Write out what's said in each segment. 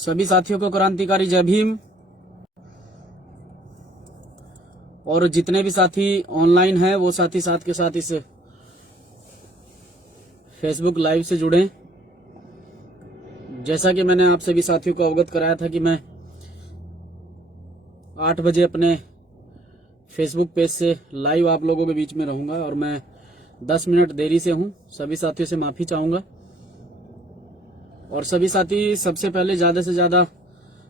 सभी साथियों को क्रांतिकारी जय भीम। और जितने भी साथी ऑनलाइन हैं वो साथी साथ के साथ इस फेसबुक लाइव से जुड़े। जैसा कि मैंने आप सभी साथियों को अवगत कराया था कि मैं 8 बजे अपने फेसबुक पेज से लाइव आप लोगों के बीच में रहूंगा और मैं 10 मिनट देरी से हूं। सभी साथियों से माफी चाहूंगा और सभी साथी सबसे पहले ज्यादा से ज्यादा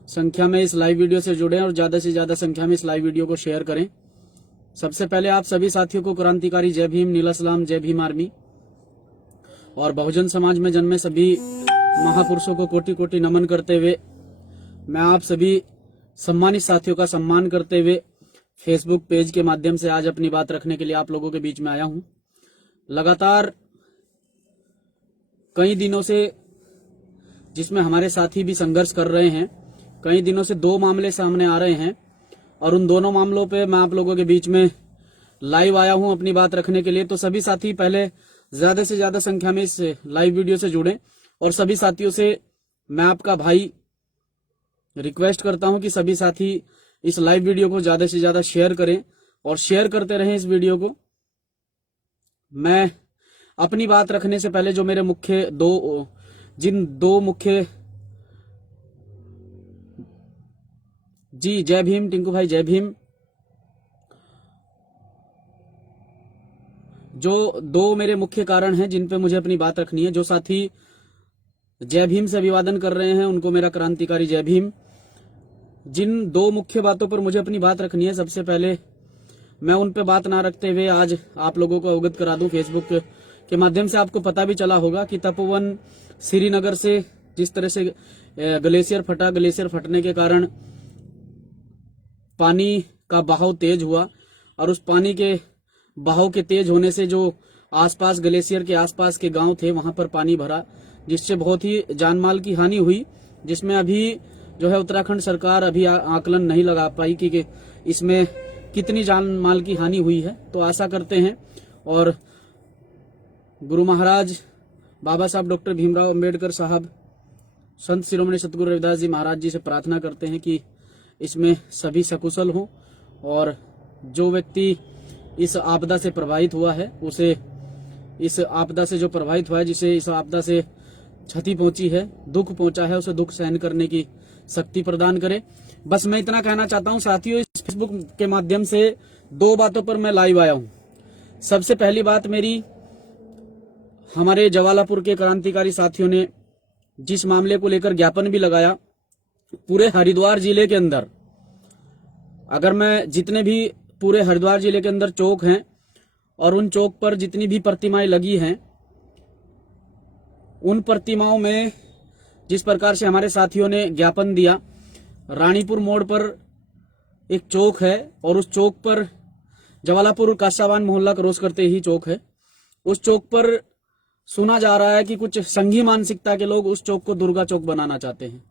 संख्या में इस लाइव वीडियो से जुड़ें और ज्यादा से ज्यादा संख्या में इस लाइव वीडियो को शेयर करें। सबसे पहले आप सभी साथियों को क्रांतिकारी जय भीम, नीला सलाम, जय भीम आर्मी और बहुजन समाज में जन्मे सभी महापुरुषों को कोटि कोटि नमन करते हुए मैं आप सभी सम्मानित साथियों का सम्मान करते हुए फेसबुक पेज के माध्यम से आज अपनी बात रखने के लिए आप लोगों के बीच में आया हूं। लगातार कई दिनों से जिसमें हमारे साथी भी संघर्ष कर रहे हैं, कई दिनों से 2 मामले सामने आ रहे हैं और उन दोनों मामलों पे मैं आप लोगों के बीच में लाइव आया हूं अपनी बात रखने के लिए। तो सभी साथी पहले ज्यादा से ज्यादा संख्या में इस लाइव वीडियो से जुड़ें और सभी साथियों से मैं आपका भाई रिक्वेस्ट करता हूं कि सभी साथी इस लाइव वीडियो को ज्यादा से ज्यादा शेयर करें और शेयर करते रहें इस वीडियो को। मैं अपनी बात रखने से पहले जो मेरे जिन दो मुख्य जी जय भीम टिंकू भाई, जय भीम। जो 2 मेरे मुख्य कारण हैं जिन पे मुझे अपनी बात रखनी है, जो साथी जय भीम से अभिवादन कर रहे हैं उनको मेरा क्रांतिकारी जय भीम। जिन 2 मुख्य बातों पर मुझे अपनी बात रखनी है, सबसे पहले मैं उन पे बात ना रखते हुए आज आप लोगों को अवगत करा दूं। फेसबुक के माध्यम से आपको पता भी चला होगा कि तपोवन श्रीनगर से जिस तरह से ग्लेशियर फटा, ग्लेशियर फटने के कारण पानी का बहाव तेज हुआ और उस पानी के बहाव के तेज होने से जो आसपास ग्लेशियर के आसपास के गांव थे वहां पर पानी भरा, जिससे बहुत ही जानमाल की हानि हुई, जिसमें अभी जो है उत्तराखंड सरकार अभी आकलन नहीं लगा पाई कि इसमें कितनी जानमाल की हानि हुई है। तो आशा करते हैं और गुरु महाराज बाबा साहब डॉक्टर भीमराव अंबेडकर साहब, संत शिरोमणि सतगुरु रविदास जी महाराज जी से प्रार्थना करते हैं कि इसमें सभी सकुशल हों और जो व्यक्ति इस आपदा से प्रभावित हुआ है उसे इस आपदा से जो प्रभावित हुआ है, जिसे इस आपदा से क्षति पहुंची है, दुख पहुंचा है, उसे दुख सहन करने की शक्ति प्रदान करे। बस मैं इतना कहना चाहता हूं साथियों, इस फेसबुक के माध्यम से 2 बातों पर मैं लाइव आया हूं। सबसे पहली बात मेरी, हमारे जवालापुर के क्रांतिकारी साथियों ने जिस मामले को लेकर ज्ञापन भी लगाया, पूरे हरिद्वार जिले के अंदर, अगर मैं जितने भी पूरे हरिद्वार जिले के अंदर चौक हैं और उन चौक पर जितनी भी प्रतिमाएं लगी हैं, उन प्रतिमाओं में जिस प्रकार से हमारे साथियों ने ज्ञापन दिया, रानीपुर मोड़ पर एक चौक है और उस चौक पर जवालापुर कासावान मोहल्ला क्रॉस करते ही चौक है। उस चौक पर सुना जा रहा है कि कुछ संघी मानसिकता के लोग उस चौक को दुर्गा चौक बनाना चाहते हैं,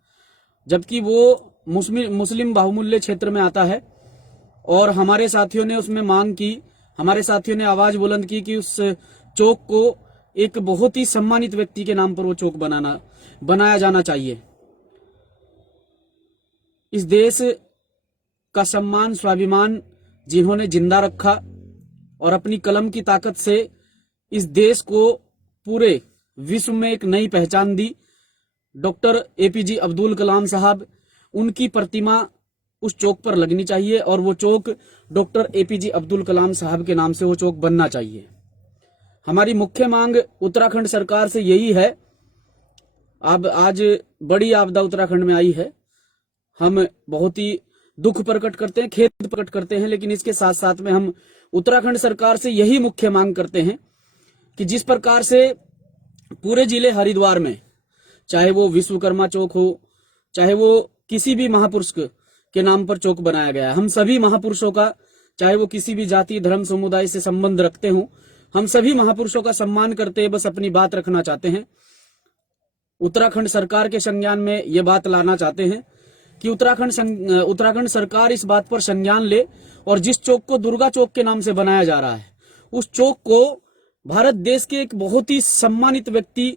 जबकि वो मुस्लिम बाहुमूल्य क्षेत्र में आता है। और हमारे साथियों ने उसमें मांग की, हमारे साथियों ने आवाज बुलंद की कि उस चौक को एक बहुत ही सम्मानित व्यक्ति के नाम पर वो चौक बनाया जाना चाहिए। इस देश का सम्मान, स्वाभिमान जिन्होंने जिंदा रखा और अपनी कलम की ताकत से इस देश को पूरे विश्व में एक नई पहचान दी, डॉक्टर एपीजे अब्दुल कलाम साहब, उनकी प्रतिमा उस चौक पर लगनी चाहिए और वो चौक डॉक्टर एपीजे अब्दुल कलाम साहब के नाम से वो चौक बनना चाहिए। हमारी मुख्य मांग उत्तराखंड सरकार से यही है। अब आज बड़ी आपदा उत्तराखंड में आई है, हम बहुत ही दुख प्रकट करते हैं, खेद प्रकट करते हैं, लेकिन इसके साथ साथ में हम उत्तराखंड सरकार से यही मुख्य मांग करते हैं कि जिस प्रकार से पूरे जिले हरिद्वार में, चाहे वो विश्वकर्मा चौक हो, चाहे वो किसी भी महापुरुष के नाम पर चौक बनाया गया है, हम सभी महापुरुषों का, चाहे वो किसी भी जाति धर्म समुदाय से संबंध रखते हो, हम सभी महापुरुषों का सम्मान करते हैं। बस अपनी बात रखना चाहते हैं, उत्तराखंड सरकार के संज्ञान में ये बात लाना चाहते हैं कि उत्तराखंड सरकार इस बात पर संज्ञान ले और जिस चौक को दुर्गा चौक के नाम से बनाया जा रहा है, उस चौक को भारत देश के एक बहुत ही सम्मानित व्यक्ति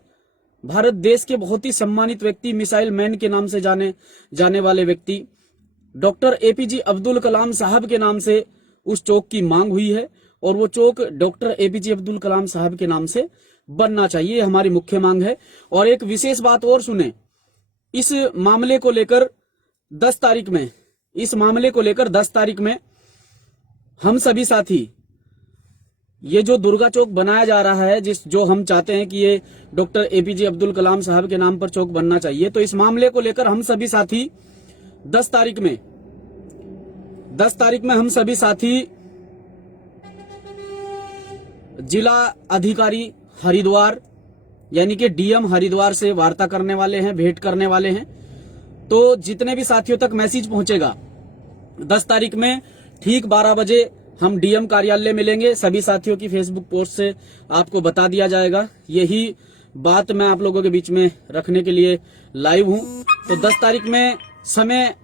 भारत देश के बहुत ही सम्मानित व्यक्ति, मिसाइल मैन के नाम से जाने वाले व्यक्ति डॉक्टर एपीजे अब्दुल कलाम साहब के नाम से उस चौक की मांग हुई है और वो चौक डॉक्टर एपीजे अब्दुल कलाम साहब के नाम से बनना चाहिए, हमारी मुख्य मांग है। और एक विशेष बात और सुने, इस मामले को लेकर 10 तारीख में हम सभी साथी, ये जो दुर्गा चौक बनाया जा रहा है, जो हम चाहते हैं कि ये डॉक्टर एपीजे अब्दुल कलाम साहब के नाम पर चौक बनना चाहिए, तो इस मामले को लेकर हम सभी साथी 10 तारीख में हम सभी साथी जिला अधिकारी हरिद्वार यानी कि डीएम हरिद्वार से वार्ता करने वाले हैं, भेंट करने वाले हैं। तो जितने भी साथियों तक मैसेज पहुंचेगा 10 तारीख में ठीक 12 बजे हम डीएम कार्यालय मिलेंगे। सभी साथियों की फेसबुक पोस्ट से आपको बता दिया जाएगा। यही बात मैं आप लोगों के बीच में रखने के लिए लाइव हूं। तो 10 तारीख में समय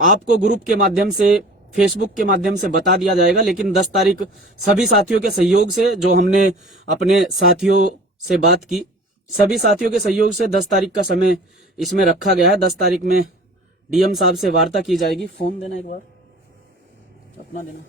आपको ग्रुप के माध्यम से, फेसबुक के माध्यम से बता दिया जाएगा, लेकिन 10 तारीख सभी साथियों के सहयोग से, जो हमने अपने साथियों से बात की, सभी साथियों के सहयोग से 10 तारीख का समय इसमें रखा गया है। 10 तारीख में डीएम साहब से वार्ता की जाएगी। फोन देना एक बार, अपना देना।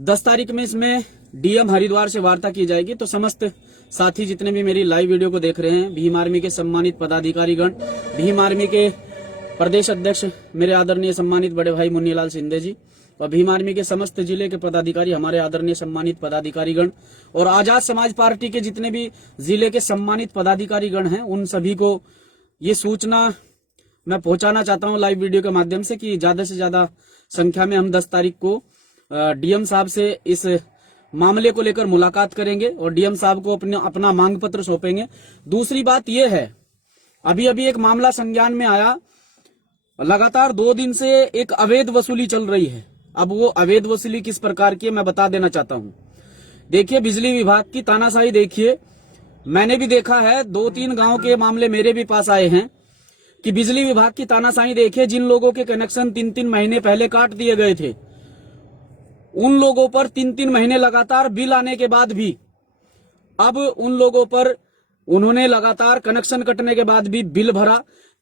दस तारीख में इसमें डीएम हरिद्वार से वार्ता की जाएगी। तो समस्त साथी जितने भी मेरी लाइव वीडियो को देख रहे हैं, भीम आर्मी के सम्मानित पदाधिकारीगण, भीम आर्मी के प्रदेश अध्यक्ष मेरे आदरणीय सम्मानित बड़े भाई मुन्नीलाल सिंधे जी, और भीम आर्मी के समस्त जिले के पदाधिकारी, हमारे आदरणीय सम्मानित पदाधिकारीगण, और आजाद समाज पार्टी के जितने भी जिले के सम्मानित पदाधिकारीगण हैं, उन सभी को ये सूचना मैं पहुंचाना चाहता हूं लाइव वीडियो के माध्यम से कि ज्यादा से ज्यादा संख्या में हम 10 तारीख को डीएम साहब से इस मामले को लेकर मुलाकात करेंगे और डीएम साहब को अपना मांग पत्र सौंपेंगे। दूसरी बात यह है, अभी एक मामला संज्ञान में आया, लगातार 2 दिन से एक अवैध वसूली चल रही है। अब वो अवैध वसूली किस प्रकार की है मैं बता देना चाहता हूं। देखिए, बिजली विभाग की तानाशाही देखिए, मैंने भी देखा है, 2-3 गांव के मामले मेरे भी पास आए हैं कि बिजली विभाग की तानाशाही देखिए। जिन लोगों के कनेक्शन 3-3 महीने पहले काट दिए गए थे, उन लोगों पर 3-3 महीने लगातार बिल आने के बाद भी, अब उन लोगों पर उन्होंने लगातार कनेक्शन कटने के बाद भी बिल भरा,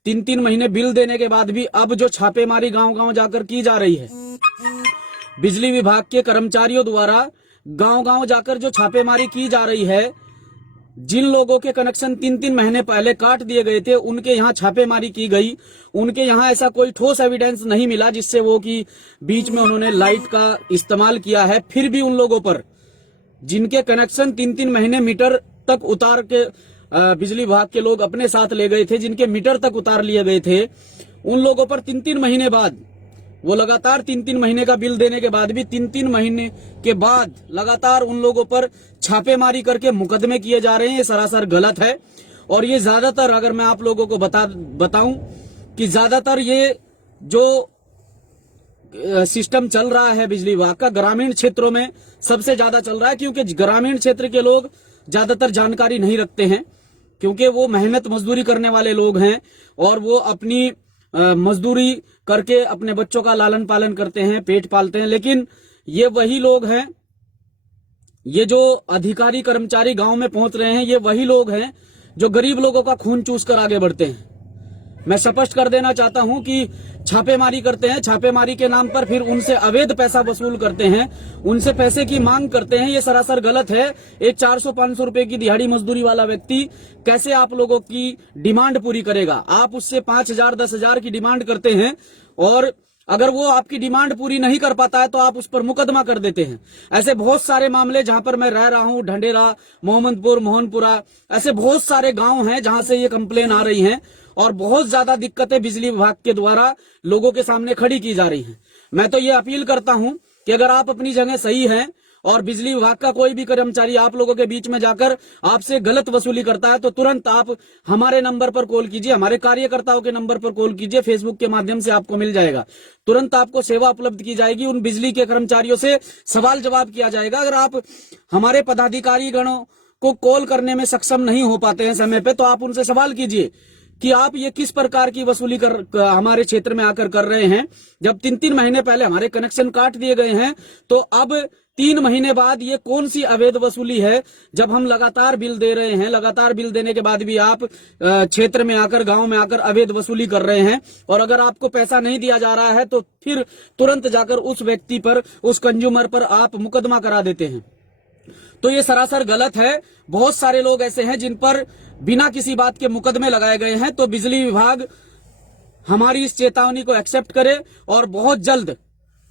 3-3 महीने बिल देने के बाद भी अब जो छापेमारी गांव-गांव जाकर की जा रही है, बिजली विभाग के कर्मचारियों द्वारा गांव-गांव जाकर जो छापेमारी की जा रही है, जिन लोगों के कनेक्शन 3-3 महीने पहले काट दिए गए थे, उनके यहाँ छापेमारी की गई। उनके यहाँ ऐसा कोई ठोस एविडेंस नहीं मिला जिससे वो कि बीच में उन्होंने लाइट का इस्तेमाल किया है। फिर भी उन लोगों पर जिनके कनेक्शन 3-3 महीने मीटर तक उतार के बिजली विभाग के लोग अपने साथ ले गए थे, जिनके मीटर तक उतार लिए गए थे, उन लोगों पर 3-3 महीने बाद, वो लगातार 3-3 महीने का बिल देने के बाद भी 3-3 महीने के बाद लगातार उन लोगों पर छापेमारी करके मुकदमे किए जा रहे हैं। ये सरासर गलत है। और ये ज्यादातर, अगर मैं आप लोगों को बताऊं कि ज्यादातर ये जो सिस्टम चल रहा है बिजली विभाग का, ग्रामीण क्षेत्रों में सबसे ज्यादा चल रहा है, क्योंकि ग्रामीण क्षेत्र के लोग ज्यादातर जानकारी नहीं रखते हैं, क्योंकि वो मेहनत मजदूरी करने वाले लोग हैं और वो अपनी मजदूरी करके अपने बच्चों का लालन पालन करते हैं, पेट पालते हैं। लेकिन ये वही लोग हैं, ये जो अधिकारी कर्मचारी गांव में पहुंच रहे हैं, ये वही लोग हैं जो गरीब लोगों का खून चूस कर आगे बढ़ते हैं। मैं स्पष्ट कर देना चाहता हूं कि छापेमारी करते हैं, छापेमारी के नाम पर फिर उनसे अवैध पैसा वसूल करते हैं, उनसे पैसे की मांग करते हैं। ये सरासर गलत है। एक 400-500 रुपए की दिहाड़ी मजदूरी वाला व्यक्ति कैसे आप लोगों की डिमांड पूरी करेगा? आप उससे 5,000 10,000 की डिमांड करते हैं और अगर वो आपकी डिमांड पूरी नहीं कर पाता है तो आप उस पर मुकदमा कर देते हैं। ऐसे बहुत सारे मामले जहां पर मैं रह रहा हूं, ढंडेरा, मोहम्मदपुर, मोहनपुरा, ऐसे बहुत सारे गांव हैं जहां से ये कंप्लेन आ रही हैं और बहुत ज्यादा दिक्कतें बिजली विभाग के द्वारा लोगों के सामने खड़ी की जा रही हैं। मैं तो ये अपील करता हूं कि अगर आप अपनी जगह सही हैं और बिजली विभाग का कोई भी कर्मचारी आप लोगों के बीच में जाकर आपसे गलत वसूली करता है तो तुरंत आप हमारे नंबर पर कॉल कीजिए, हमारे कार्यकर्ताओं के नंबर पर कॉल कीजिए, फेसबुक के माध्यम से आपको मिल जाएगा। तुरंत आपको सेवा उपलब्ध की जाएगी, उन बिजली के कर्मचारियों से सवाल जवाब किया जाएगा। अगर आप हमारे पदाधिकारी गणों को कॉल करने में सक्षम नहीं हो पाते हैं समय पे, तो आप उनसे सवाल कीजिए कि आप ये किस प्रकार की वसूली हमारे क्षेत्र में आकर कर रहे हैं। जब 3-3 महीने पहले हमारे कनेक्शन काट दिए गए हैं, तो अब 3 महीने बाद ये कौन सी अवैध वसूली है, जब हम लगातार बिल दे रहे हैं। लगातार बिल देने के बाद भी आप क्षेत्र में आकर, गांव में आकर अवैध वसूली कर रहे हैं। और अगर आपको पैसा नहीं दिया जा रहा है तो फिर तुरंत जाकर उस व्यक्ति पर, उस कंज्यूमर पर आप मुकदमा करा देते हैं। तो ये सरासर गलत है। बहुत सारे लोग ऐसे हैं जिन पर बिना किसी बात के मुकदमे लगाए गए हैं। तो बिजली विभाग हमारी इस चेतावनी को एक्सेप्ट करे और बहुत जल्द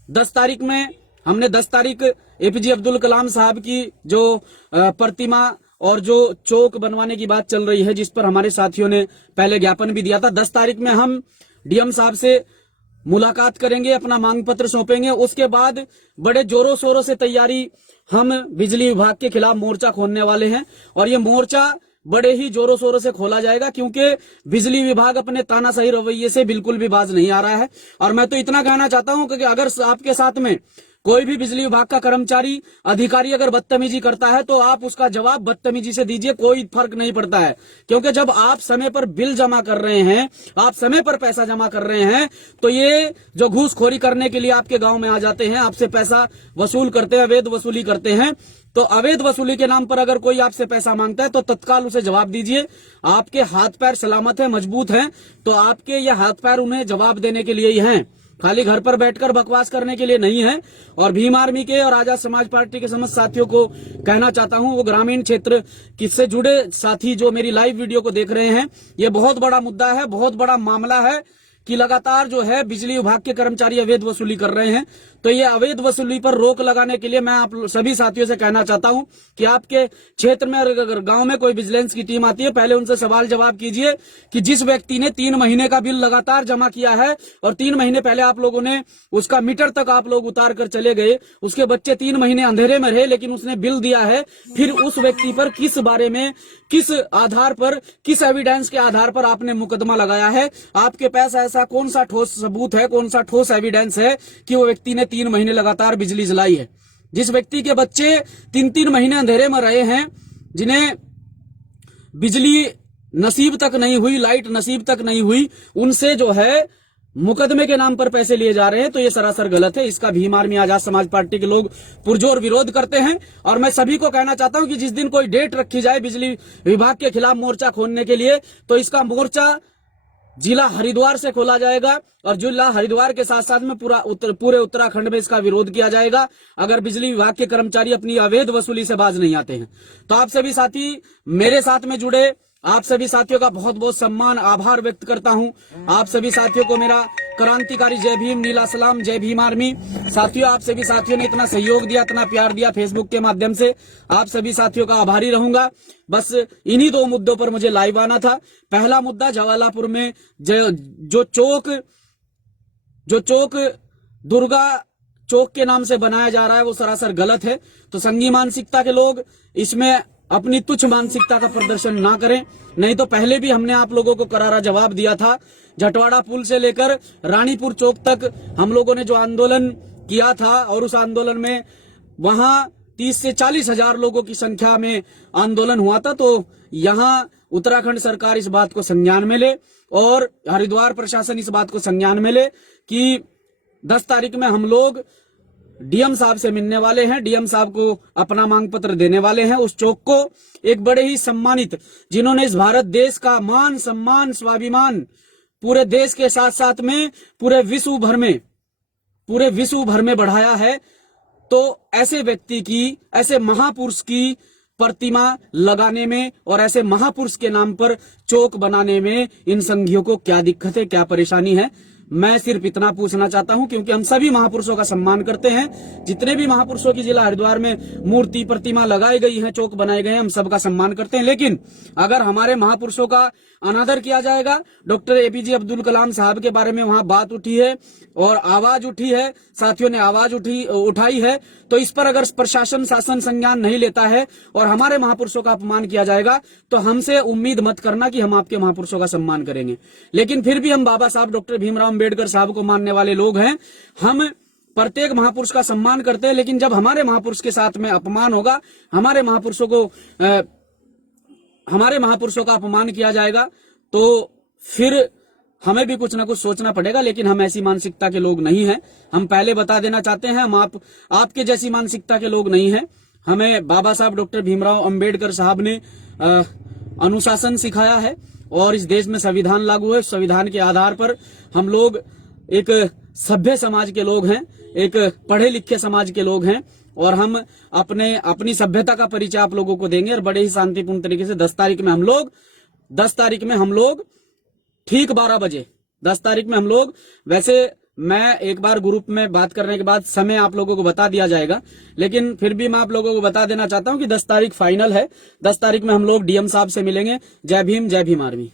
10 तारीख में, हमने 10 तारीख एपीजे अब्दुल कलाम साहब की जो प्रतिमा और जो चौक बनवाने की बात चल रही है, जिस पर हमारे साथियों ने पहले ज्ञापन भी दिया था, 10 तारीख में हम डीएम साहब से मुलाकात करेंगे, अपना मांग पत्र सौंपेंगे। उसके बाद बड़े जोरों शोरों से तैयारी, हम बिजली विभाग के खिलाफ मोर्चा खोलने वाले हैं। और ये मोर्चा बड़े ही जोरों शोरों से खोला जाएगा, क्योंकि बिजली विभाग अपने तानाशाही रवैये से बिल्कुल भी बाज नहीं आ रहा है। और मैं तो इतना कहना चाहता हूं कि अगर आपके साथ में कोई भी बिजली विभाग का कर्मचारी, अधिकारी अगर बदतमीजी करता है तो आप उसका जवाब बदतमीजी से दीजिए, कोई फर्क नहीं पड़ता है। क्योंकि जब आप समय पर बिल जमा कर रहे हैं, आप समय पर पैसा जमा कर रहे हैं, तो ये जो घूसखोरी करने के लिए आपके गांव में आ जाते हैं, आपसे पैसा वसूल करते हैं, अवैध वसूली करते हैं। तो अवैध वसूली के नाम पर अगर कोई आपसे पैसा मांगता है तो तत्काल उसे जवाब दीजिए। आपके हाथ पैर सलामत है, मजबूत हैं, तो आपके ये हाथ पैर उन्हें जवाब देने के लिए ही हैं, खाली घर पर बैठकर बकवास करने के लिए नहीं है। और भीम आर्मी के और आजाद समाज पार्टी के समस्त साथियों को कहना चाहता हूं, वो ग्रामीण क्षेत्र किससे जुड़े साथी जो मेरी लाइव वीडियो को देख रहे हैं, ये बहुत बड़ा मुद्दा है, बहुत बड़ा मामला है कि लगातार जो है बिजली विभाग के कर्मचारी अवैध वसूली कर रहे हैं। तो ये अवैध वसूली पर रोक लगाने के लिए मैं आप सभी साथियों से कहना चाहता हूं कि आपके क्षेत्र में अगर गांव में कोई विजिलेंस की टीम आती है, पहले उनसे सवाल जवाब कीजिए कि जिस व्यक्ति ने 3 महीने का बिल लगातार जमा किया है और 3 महीने पहले आप लोगों ने उसका मीटर तक आप लोग उतार कर चले गए, उसके बच्चे 3 महीने अंधेरे में रहे, लेकिन उसने बिल दिया है, फिर उस व्यक्ति पर किस बारे में, किस आधार पर, किस एविडेंस के आधार पर आपने मुकदमा लगाया है। आपके पास ऐसा कौन सा ठोस सबूत है, कौन सा ठोस एविडेंस है कि वो व्यक्ति ने 3 महीने लगातार बिजली जलाई है। जिस व्यक्ति के बच्चे 3-3 महीने अंधेरे में रहे हैं, जिन्हें बिजली नसीब तक नहीं हुई, लाइट नसीब तक नहीं हुई, उनसे जो है मुकदमे के नाम पर पैसे लिए जा रहे हैं। तो ये सरासर गलत है। इसका भीम आर्मी, आजाद समाज पार्टी के लोग पुरजोर विरोध करते हैं। और मैं सभी को कहना चाहता हूं कि जिस दिन कोई डेट रखी जाए बिजली विभाग के खिलाफ मोर्चा खोलने के लिए, तो इसका मोर्चा जिला हरिद्वार से खोला जाएगा। और जिला हरिद्वार के साथ साथ में पूरे उत्तराखंड में इसका विरोध किया जाएगा, अगर बिजली विभाग के कर्मचारी अपनी अवैध वसूली से बाज नहीं आते हैं। तो आप सभी साथी मेरे साथ में जुड़े, आप सभी साथियों का बहुत बहुत सम्मान, आभार व्यक्त करता हूं। आप सभी साथियों को मेरा क्रांतिकारी जय भीम, नीला सलाम, जय भीम आर्मी। साथियों, आप सभी साथियों ने इतना सहयोग दिया, इतना प्यार दिया फेसबुक के माध्यम से, आप सभी साथियों का आभारी रहूंगा। बस इन्हीं 2 मुद्दों पर मुझे लाइव आना था। पहला मुद्दा, जवालापुर में जो चौक दुर्गा चौक के नाम से बनाया जा रहा है, वो सरासर गलत है। तो संघी मानसिकता के लोग इसमें अपनी तुच्छ मानसिकता का प्रदर्शन ना करें, नहीं तो पहले भी हमने आप लोगों को करारा जवाब दिया था। जटवाड़ा पुल से लेकर रानीपुर चौक तक हम लोगों ने जो आंदोलन किया था, और उस आंदोलन में वहां 30 से 40 हजार लोगों की संख्या में आंदोलन हुआ था। तो यहाँ उत्तराखंड सरकार इस बात को संज्ञान में ले और हरिद्वार प्रशासन इस बात को संज्ञान में ले कि 10 तारीख में हम लोग डीएम साहब से मिलने वाले हैं, डीएम साहब को अपना मांग पत्र देने वाले हैं। उस चौक को एक बड़े ही सम्मानित, जिन्होंने इस भारत देश का मान, सम्मान, स्वाभिमान पूरे देश के साथ साथ में पूरे विश्व भर में बढ़ाया है, तो ऐसे व्यक्ति की, ऐसे महापुरुष की प्रतिमा लगाने में और ऐसे महापुरुष के नाम पर चौक बनाने में इन संघियों को क्या दिक्कत है, क्या परेशानी है। मैं सिर्फ इतना पूछना चाहता हूं, क्योंकि हम सभी महापुरुषों का सम्मान करते हैं। जितने भी महापुरुषों की जिला हरिद्वार में मूर्ति, प्रतिमा लगाई गई है, चौक बनाए गए हैं, हम सबका सम्मान करते हैं। लेकिन अगर हमारे महापुरुषों का अनादर किया जाएगा, डॉक्टर एपीजे अब्दुल कलाम साहब के बारे में वहां बात उठी है और आवाज उठी है, साथियों ने आवाज उठाई है, तो इस पर अगर प्रशासन, शासन संज्ञान नहीं लेता है और हमारे महापुरुषों का अपमान किया जाएगा, तो हमसे उम्मीद मत करना कि हम आपके महापुरुषों का सम्मान करेंगे। लेकिन फिर भी हम बाबा साहब डॉक्टर भीमराव अम्बेडकर साहब को मानने वाले लोग हैं, हम प्रत्येक महापुरुष का सम्मान करते हैं। लेकिन जब हमारे महापुरुष के साथ में अपमान होगा, हमारे महापुरुषों का अपमान किया जाएगा, तो फिर हमें भी कुछ ना कुछ सोचना पड़ेगा। लेकिन हम ऐसी मानसिकता के लोग नहीं हैं। हम पहले बता देना चाहते हैं, हम आपके जैसी मानसिकता के लोग नहीं हैं। हमें बाबा साहब डॉक्टर भीमराव अंबेडकर साहब ने अनुशासन सिखाया है और इस देश में संविधान लागू है। संविधान के आधार पर हम लोग एक सभ्य समाज के लोग हैं, एक पढ़े लिखे समाज के लोग हैं और हम अपनी सभ्यता का परिचय आप लोगों को देंगे और बड़े ही शांतिपूर्ण तरीके से 10 तारीख में हम लोग ठीक 12 बजे 10 तारीख में हम लोग, वैसे मैं एक बार ग्रुप में बात करने के बाद समय आप लोगों को बता दिया जाएगा, लेकिन फिर भी मैं आप लोगों को बता देना चाहता हूं कि 10 तारीख फाइनल है। 10 तारीख में हम लोग डीएम साहब से मिलेंगे। जय भीम, जय भीम आर्मी।